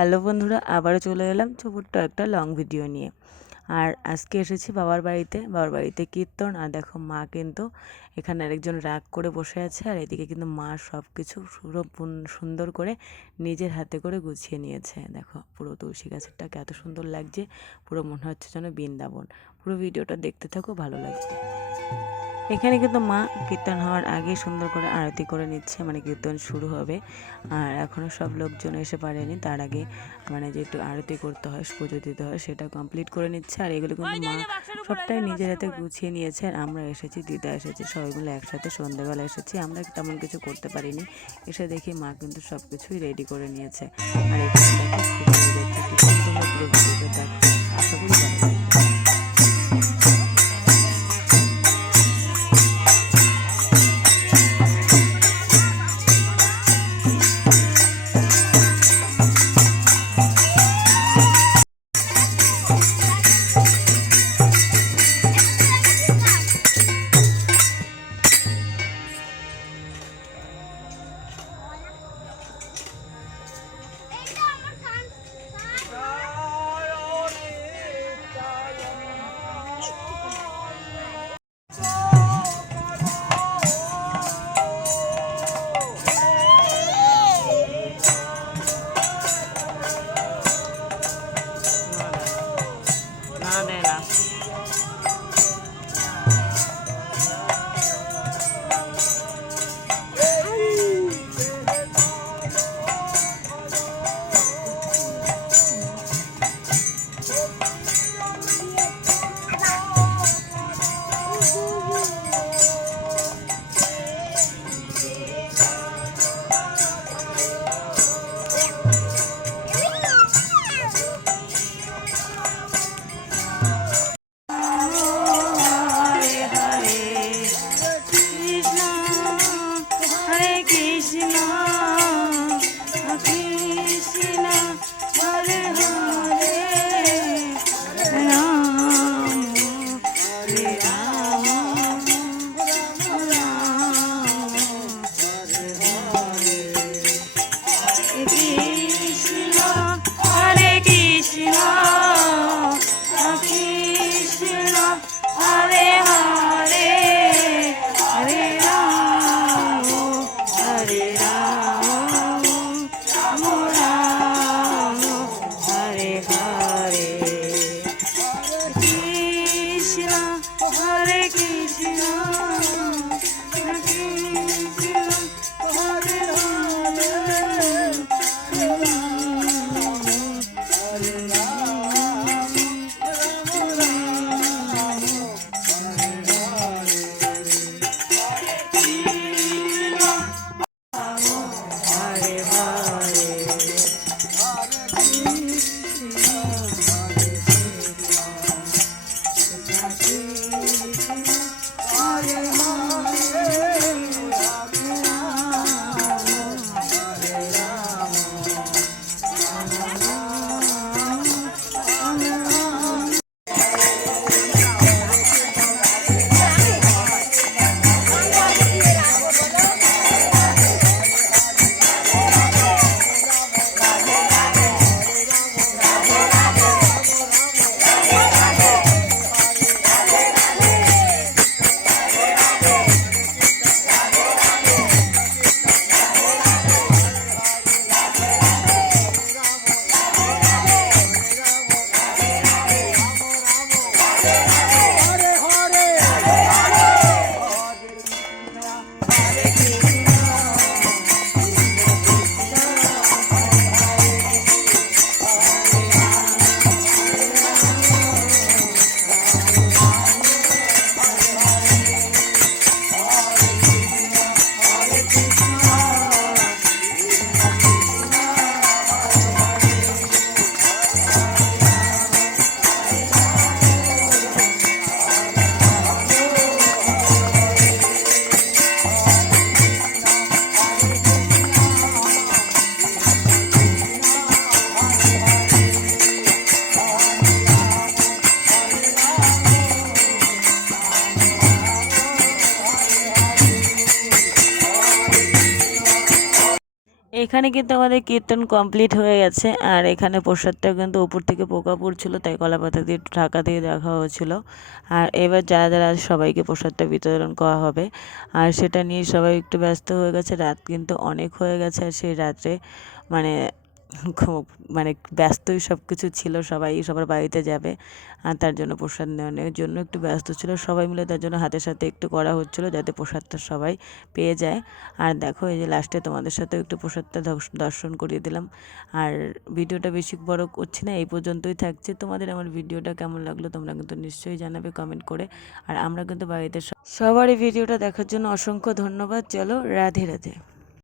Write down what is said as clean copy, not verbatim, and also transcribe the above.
Hello বন্ধুরা, আবারও চলে এলাম ছোট্ট একটা লং ভিডিও নিয়ে। আর আজকে এসেছি বাবার বাড়িতে কীর্তন। আর দেখো মা কিন্তু এখানে আরেকজন রাগ করে বসে আছে, আর এদিকে কিন্তু মা সব কিছু পুরো সুন্দর করে নিজের হাতে করে গুছিয়ে নিয়েছে। দেখো পুরো তুলসী গাছেরটাকে এত সুন্দর লাগছে, পুরো মনে হচ্ছে যেন বৃন্দাবন। পুরো ভিডিওটা দেখতে থাকো, ভালো লাগবে। এখানে কিন্তু মা কীর্তন হওয়ার আগে সুন্দর করে আরতি করে নিচ্ছে, মানে কীর্তন শুরু হবে। আর এখনও সব লোকজন এসে পারেনি, তার আগে মানে যে একটু আরতি করতে হয়, পুজো দিতে হয়, সেটা কমপ্লিট করে নিচ্ছে। আর এগুলো কিন্তু মা সবটাই নিজের হাতে গুছিয়ে নিয়েছে। আর আমরা এসেছি, দিদা এসেছি, সবাই মিলে একসাথে সন্ধ্যেবেলা এসেছি। আমরা তেমন কিছু করতে পারিনি, এসে দেখি মা কিন্তু সব কিছুই রেডি করে নিয়েছে। আর এখানে দেখো কীভাবে যাচ্ছে কীর্তন, তোমরা পুরো ভিডিওটা দেখো, আশা করি ভালো লাগবে। এখানে কিন্তু আমাদের কীর্তন কমপ্লিট হয়ে গেছে, আর এখানে প্রসাদটা কিন্তু উপর থেকে পোকা পড়ছিল, তাই কলা পাতা দিয়ে একটু ঢাকা দিয়ে রাখা হয়েছিল। আর এবার যারা যারা সবাইকে প্রসাদটা বিতরণ করা হবে, আর সেটা নিয়ে সবাই একটু ব্যস্ত হয়ে গেছে। রাত কিন্তু অনেক হয়ে গেছে, আর সেই রাত্রে মানে খুব মানে ব্যস্তই সব কিছু ছিল, সবাই সবার বাড়িতে যাবে, আর তার জন্য প্রসাদ নেওয়ার জন্য একটু ব্যস্ত ছিল সবাই মিলে। তার জন্য হাতের সাথে একটু করা হচ্ছিলো যাতে প্রসাদটা সবাই পেয়ে যায়। আর দেখো এই যে লাস্টে তোমাদের সাথেও একটু প্রসাদটা দর্শন করিয়ে দিলাম। আর ভিডিওটা বেশি বড় করছি না, এই পর্যন্তই থাকছে। তোমাদের আমার ভিডিওটা কেমন লাগলো তোমরা কিন্তু নিশ্চয়ই জানাবে কমেন্ট করে। আর আমরা কিন্তু বাড়িতে সবারই ভিডিওটা দেখার জন্য অসংখ্য ধন্যবাদ। চলো, রাধে রাধে।